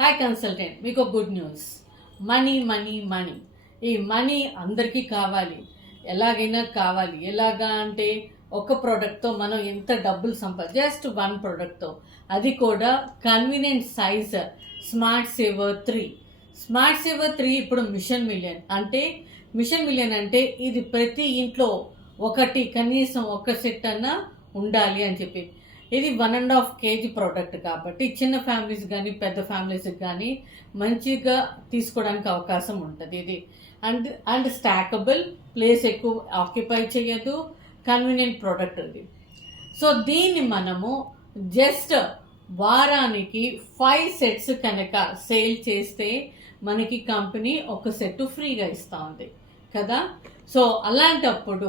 Hi consultant, మీకు good news. Money money money. ఈ money అందరికీ కావాలి, ఎలాగైనా కావాలి. ఎలాగా అంటే ఒక ప్రోడక్ట్తో మనం ఎంత డబ్బులు జస్ట్ వన్ ప్రోడక్ట్తో, అది కూడా convenient size smart saver 3. Smart saver 3 ఇప్పుడు మిషన్ మిలియన్ అంటే ఇది ప్రతి ఇంట్లో ఒకటి, కనీసం ఒక సెట్ అన్నా ఉండాలి అని చెప్పి. ఇది 1.5 kg ప్రోడక్ట్ కాబట్టి చిన్న ఫ్యామిలీస్ కానీ పెద్ద ఫ్యామిలీస్కి కానీ మంచిగా తీసుకోవడానికి అవకాశం ఉంటుంది. ఇది అండ్ స్టాకబుల్, ప్లేస్ ఎక్కువ ఆక్యుపై చేయదు, కన్వీనియంట్ ప్రోడక్ట్ ఇది. సో దీన్ని మనము జస్ట్ వారానికి 5 sets కనుక సేల్ చేస్తే మనకి కంపెనీ ఒక సెట్ ఫ్రీగా ఇస్తూ ఉంది కదా. సో అలాంటప్పుడు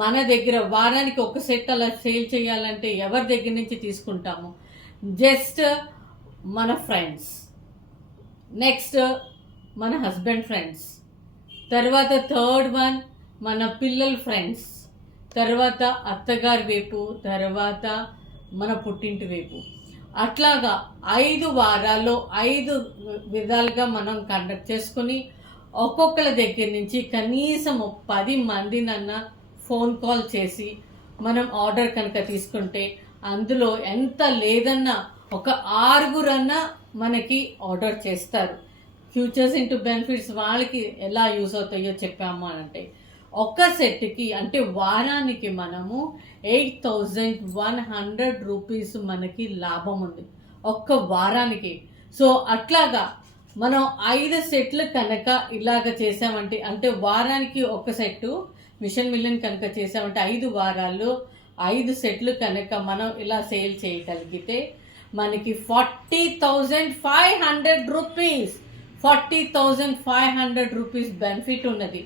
మన దగ్గర వారానికి ఒక సెట్ అలా సేల్ చేయాలంటే ఎవరి దగ్గర నుంచి తీసుకుంటాము? జస్ట్ మన ఫ్రెండ్స్, నెక్స్ట్ మన హస్బెండ్ ఫ్రెండ్స్, తర్వాత థర్డ్ వన్ మన పిల్లల ఫ్రెండ్స్, తర్వాత అత్తగారి వైపు, తర్వాత మన పుట్టింటి వైపు. అట్లాగా 5 వారాల్లో 5 విధాలుగా మనం కండక్ట్ చేసుకుని ఒక్కొక్కరి దగ్గర నుంచి కనీసం 10 మందినన్నా ఫోన్ కాల్ చేసి మనం ఆర్డర్ కనుక తీసుకుంటే అందులో ఎంత లేదన్నా ఒక 6 మనకి ఆర్డర్ చేస్తారు. ఫ్యూచర్స్ ఇంటూ బెనిఫిట్స్ వాళ్ళకి ఎలా యూజ్ అవుతాయో చెప్పాము అంటే ఒక్క సెట్కి అంటే వారానికి మనము 8,100 రూపీస్ మనకి లాభం ఉంది ఒక్క వారానికి. సో అట్లాగా మనం 5 సెట్లు కనుక ఇలాగ చేసామంటే, అంటే వారానికి ఒక సెట్టు మిషన్ మిలియన్ కనుక చేసామంటే 5 వారాల్లో 5 సెట్లు కనుక మనం ఇలా సేల్ చేయగలిగితే మనకి 40,500 రూపీస్ 40,500 రూపీస్ బెనిఫిట్ ఉన్నది.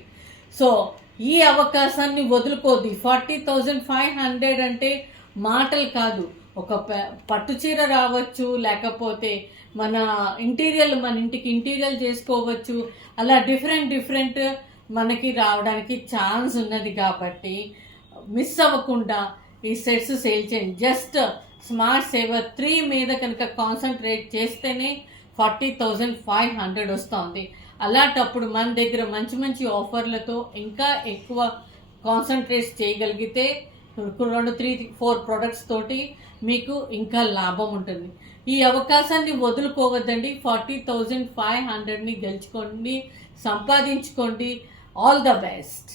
సో ఈ అవకాశాన్ని వదులుకోద్ది. 40,500 అంటే మాటలు కాదు. ఒక పట్టు చీర రావచ్చు, లేకపోతే మన ఇంటికి ఇంటీరియల్ చేసుకోవచ్చు. అలా డిఫరెంట్ మనకి రావడానికి ఛాన్స్ ఉన్నది. కాబట్టి మిస్ అవ్వకుండా ఈ సెట్స్ సేల్ చేయండి. జస్ట్ స్మార్ట్ సేవర్ 3 మీద కనుక కాన్సన్ట్రేట్ చేస్తేనే 40,500 వస్తుంది. అలాంటప్పుడు మన దగ్గర మంచి ఆఫర్లతో ఇంకా ఎక్కువ కాన్సన్ట్రేట్ చేయగలిగితే 2, 3, 4 ప్రొడక్ట్స్ తోటి మీకు ఇంకా లాభం ఉంటుంది. ఈ అవకాశాన్ని వదులుకోవద్దండి. 40,500ని గెలుచుకోండి, సంపాదించుకోండి. All the best.